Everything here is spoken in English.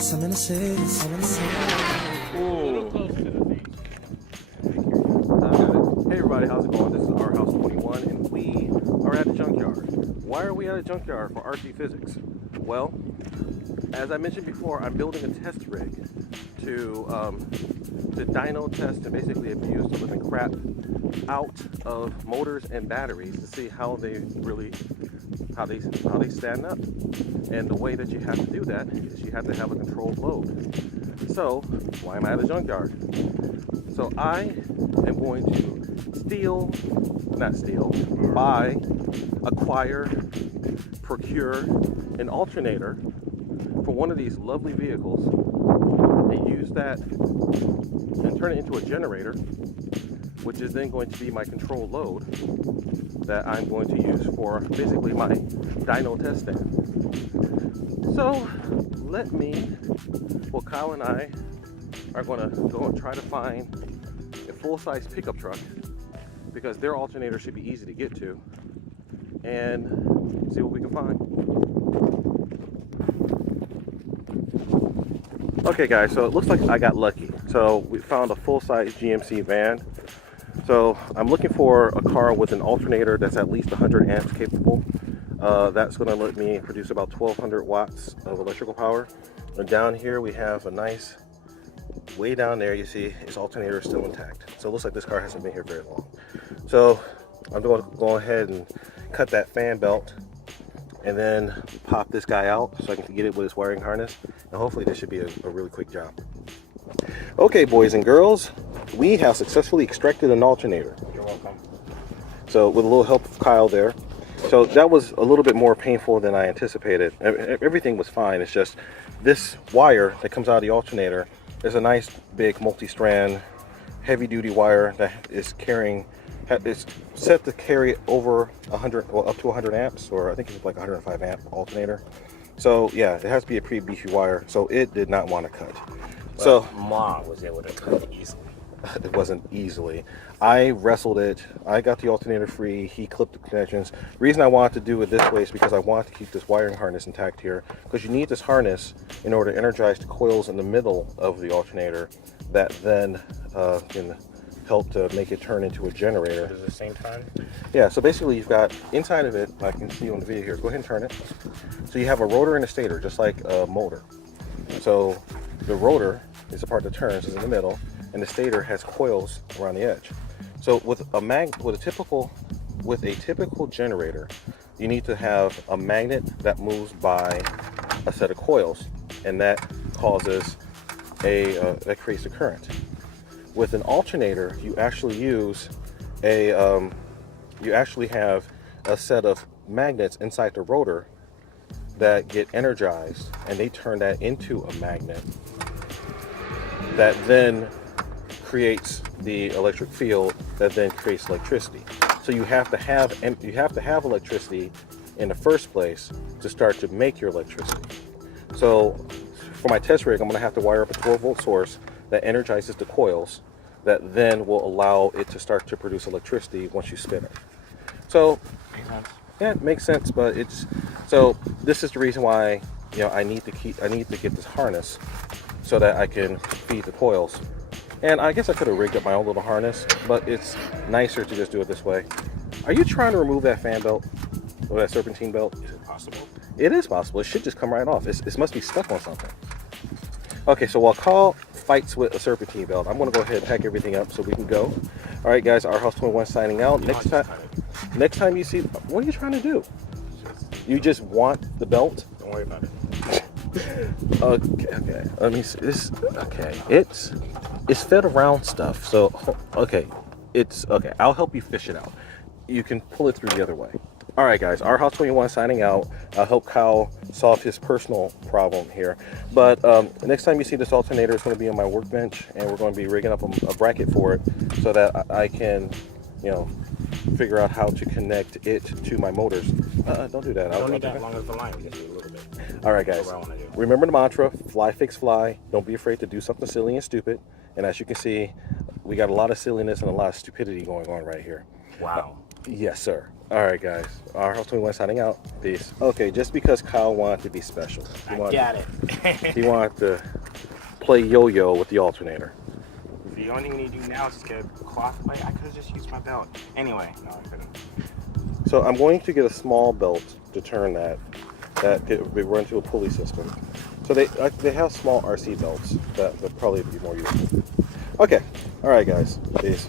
something to say, something to say. Hey everybody, how's it going? This is our House 21 and we are at the junkyard. Why are we at a junkyard for RC Physics? Well, as I mentioned before, I'm building a test rig to dyno test and basically abuse the living crap out of motors and batteries to see how they stand up. And the way that you have to do that is you have to have a controlled load. So why am I at a junkyard? So I am going to buy, acquire, procure an alternator for one of these lovely vehicles and use that and turn it into a generator, which is then going to be my control load that I'm going to use for basically my dyno test stand. So Kyle and I are going to go and try to find a full-size pickup truck because their alternator should be easy to get to, and see what we can find. Okay guys, so it looks like I got lucky. So we found a full-size GMC van. So I'm looking for a car with an alternator that's at least 100 amps capable. That's going to let me produce about 1200 watts of electrical power. And down here we have a nice, way down there you see its alternator is still intact. So it looks like this car hasn't been here very long. So I'm going to go ahead and cut that fan belt and then pop this guy out so I can get it with its wiring harness. And hopefully this should be a really quick job. Okay, boys and girls, we have successfully extracted an alternator. You're welcome. So with a little help of Kyle there. So that was a little bit more painful than I anticipated. Everything was fine. It's just this wire that comes out of the alternator is a nice big multi-strand heavy duty wire that is set to carry over 100, well, up to 100 amps, or I think it's like 105 amp alternator. So yeah, it has to be a pretty beefy wire. So it did not want to cut. But so Ma was able to cut it easily. It wasn't easily. I wrestled it. I got the alternator free. He clipped the connections. The reason I wanted to do it this way is because I want to keep this wiring harness intact here, because you need this harness in order to energize the coils in the middle of the alternator that then can help to make it turn into a generator. At the same time? Yeah, so basically you've got inside of it, I can see on the video here, go ahead and turn it. So you have a rotor and a stator, just like a motor. So the rotor is the part that turns, is in the middle, and the stator has coils around the edge. So with a typical generator, you need to have a magnet that moves by a set of coils, and that causes that creates a current. With an alternator, you actually have a set of magnets inside the rotor that get energized, and they turn that into a magnet that then creates the electric field that then creates electricity. So you have to have electricity in the first place to start to make your electricity. So for my test rig, I'm going to have to wire up a 12-volt source that energizes the coils that then will allow it to start to produce electricity once you spin it. So yeah, it makes sense, but this is the reason why, you know, I need to get this harness so that I can feed the coils. And I guess I could have rigged up my own little harness, but it's nicer to just do it this way. Are you trying to remove that fan belt or that serpentine belt? Is it possible? It is possible. It should just come right off. It must be stuck on something. Okay, so while Carl fights with a serpentine belt, I'm going to go ahead and pack everything up so we can go. All right, guys, our House 21 signing out. Next time you see, what are you trying to do? You just want the belt? Don't worry about it. Okay. Let me see this. Okay, it's fed around stuff. So okay, I'll help you fish it out. You can pull it through the other way. All right, guys, our House 21 signing out. I'll help Kyle solve his personal problem here. But next time you see this alternator, it's going to be on my workbench, and we're going to be rigging up a bracket for it so that I can, you know, figure out how to connect it to my motors. Don't do that. I don't need that long of a line. We can do a little bit. All right, guys. Remember the mantra: fly, fix, fly. Don't be afraid to do something silly and stupid. And as you can see, we got a lot of silliness and a lot of stupidity going on right here. Wow. Yes, sir. Alright guys, our House 21 signing out. Peace. Okay, just because Kyle wanted to be special. I got it. He wanted to play yo-yo with the alternator. The only thing we need to do now is just get a cloth plate. I could have just used my belt. Anyway, no, I couldn't. So I'm going to get a small belt to turn that could be run to a pulley system. So they have small RC belts that would probably be more useful. Okay, alright guys, peace.